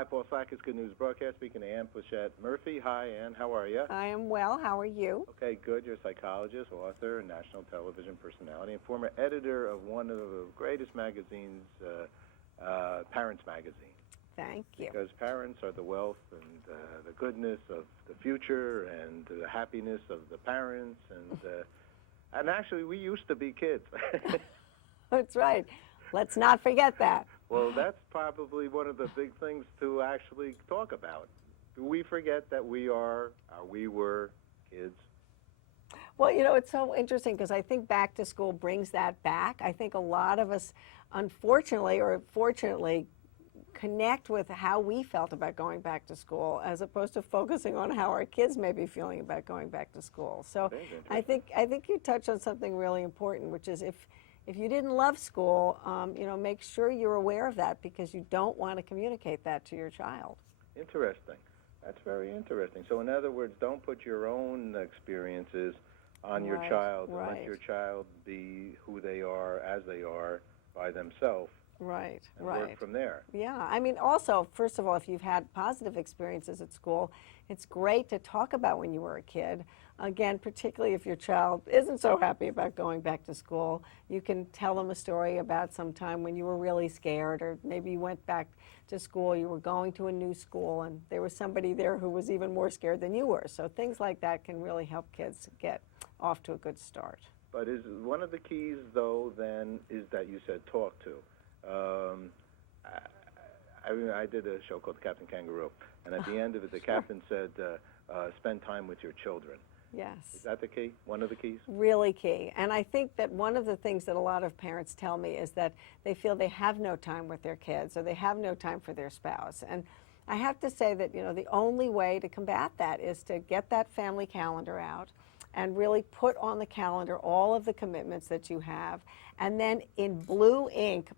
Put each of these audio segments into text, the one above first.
Hi, Paul Sackis, Good News Broadcast, speaking to Ann Pleshette Murphy. Hi, Ann. How are you? I am well. How are you? Okay, good. You're a psychologist, author, national television personality, and former editor of one of the greatest magazines, Parents Magazine. Thank you. Because parents are the wealth and the goodness of the future and the happiness of the parents. And actually, we used to be kids. That's right. Let's not forget that. Well, that's probably one of the big things to actually talk about. Do we forget that we were kids? Well, you know, it's so interesting because I think back to school brings that back. I think a lot of us, unfortunately or fortunately, connect with how we felt about going back to school as opposed to focusing on how our kids may be feeling about going back to school. So I think you touched on something really important, which is if you didn't love school, you know, make sure you're aware of that because you don't want to communicate that to your child. Interesting. That's very interesting. So in other words, don't put your own experiences on your child. Right. Let your child be who they are as they are by themselves. Right, and right. work from there. Yeah, I mean, also, first of all, if you've had positive experiences at school, it's great to talk about when you were a kid. Again, particularly if your child isn't so happy about going back to school, you can tell them a story about some time when you were really scared, or maybe you went back to school, you were going to a new school, and there was somebody there who was even more scared than you were. So things like that can really help kids get off to a good start. But is one of the keys, though, then, is that you said talk to. I did a show called Captain Kangaroo, and at the end of it, the captain said, spend time with your children. Yes. Is that the key? One of the keys? Really key. And I think that one of the things that a lot of parents tell me is that they feel they have no time with their kids or they have no time for their spouse. And I have to say that, you know, the only way to combat that is to get that family calendar out and really put on the calendar all of the commitments that you have. And then in blue ink,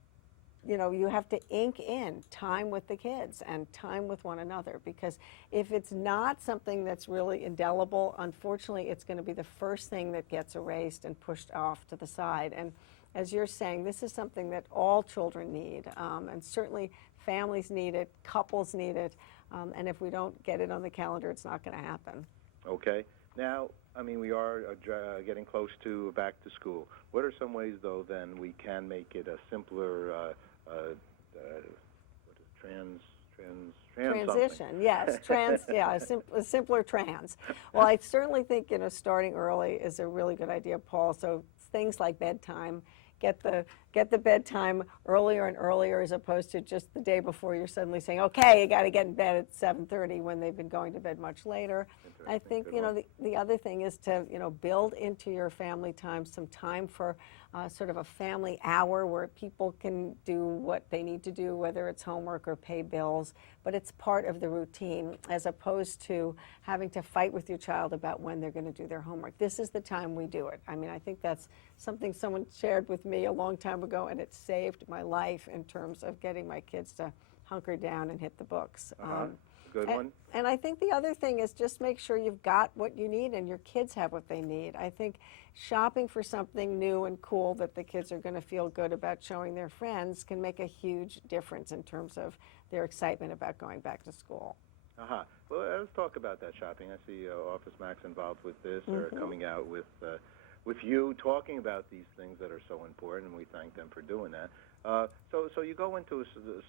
you know, you have to ink in time with the kids and time with one another, because if it's not something that's really indelible, unfortunately, it's going to be the first thing that gets erased and pushed off to the side. And as you're saying, this is something that all children need, and certainly families need it, couples need it, and if we don't get it on the calendar, it's not going to happen. Okay. Now, I mean, we are getting close to back to school. What are some ways, though, then we can make it a simpler transition? Yes, a simpler trans. Well, I certainly think, you know, starting early is a really good idea, Paul. So things like bedtime, get the bedtime earlier and earlier, as opposed to just the day before you're suddenly saying, okay, you got to get in bed at 7:30 when they've been going to bed much later. I think, you know, the other thing is to, you know, build into your family time some time for sort of a family hour where people can do what they need to do, whether it's homework or pay bills, but it's part of the routine, as opposed to having to fight with your child about when they're going to do their homework. This is the time we do it. I mean, I think that's something someone shared with me a long time ago, and it saved my life in terms of getting my kids to hunker down and hit the books. Good one. And I think the other thing is just make sure you've got what you need and your kids have what they need. I think shopping for something new and cool that the kids are going to feel good about showing their friends can make a huge difference in terms of their excitement about going back to school. Well, let's talk about that shopping. I see Office Max involved with this, or coming out with you talking about these things that are so important, and we thank them for doing that. So you go into a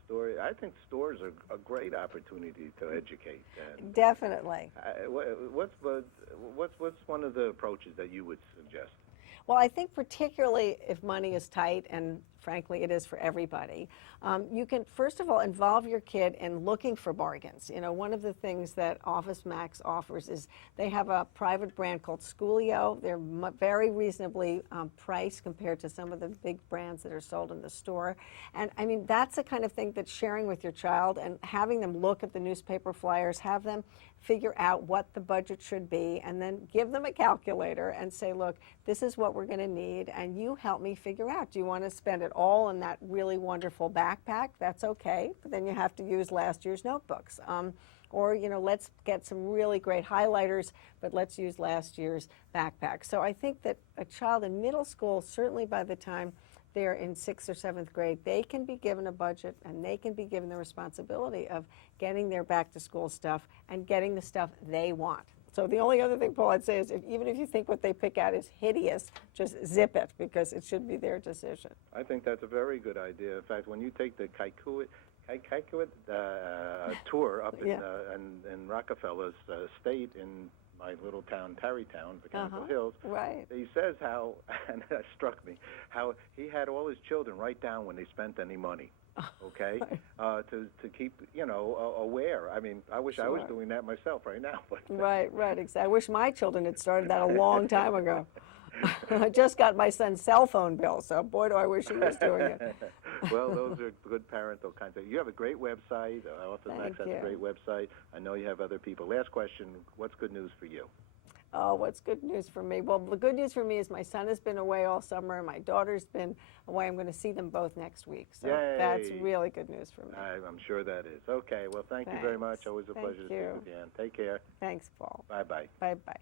store. I think stores are a great opportunity to educate. And, definitely. What's one of the approaches that you would suggest? Well, I think particularly if money is tight, and frankly it is for everybody, you can first of all involve your kid in looking for bargains. You know, one of the things that Office Max offers is they have a private brand called Schoolio. They're very reasonably priced compared to some of the big brands that are sold in the store. And I mean, that's the kind of thing that sharing with your child and having them look at the newspaper flyers, have them figure out what the budget should be, and then give them a calculator and say, look, this is what we're going to need, and you help me figure out, do you want to spend it all in that really wonderful backpack? That's okay, but then you have to use last year's notebooks. Or, you know, let's get some really great highlighters, but let's use last year's backpack. So I think that a child in middle school, certainly by the time they're in 6th or 7th grade, they can be given a budget and they can be given the responsibility of getting their back-to-school stuff and getting the stuff they want. So the only other thing, Paul, I'd say is even if you think what they pick out is hideous, just zip it, because it should be their decision. I think that's a very good idea. In fact, when you take the Kaikouit tour up in Rockefeller's estate in my little town, Tarrytown, Mechanical Hills, right. he says how, and that struck me, how he had all his children write down when they spent any money. Okay, right. To keep, you know, aware. I mean, I wish I was doing that myself right now. But right, exactly. I wish my children had started that a long time ago. I just got my son's cell phone bill, so boy, do I wish he was doing it. Well, those are good parental kinds of. You have a great website. Office Max has a great website. I know you have other people. Last question: what's good news for you? Oh, what's good news for me? Well, the good news for me is my son has been away all summer, and my daughter's been away. I'm going to see them both next week, so that's really good news for me. I'm sure that is. Okay, well, thank you very much. Always a pleasure to speak with you, Ann. Take care. Thanks, Paul. Bye-bye. Bye-bye.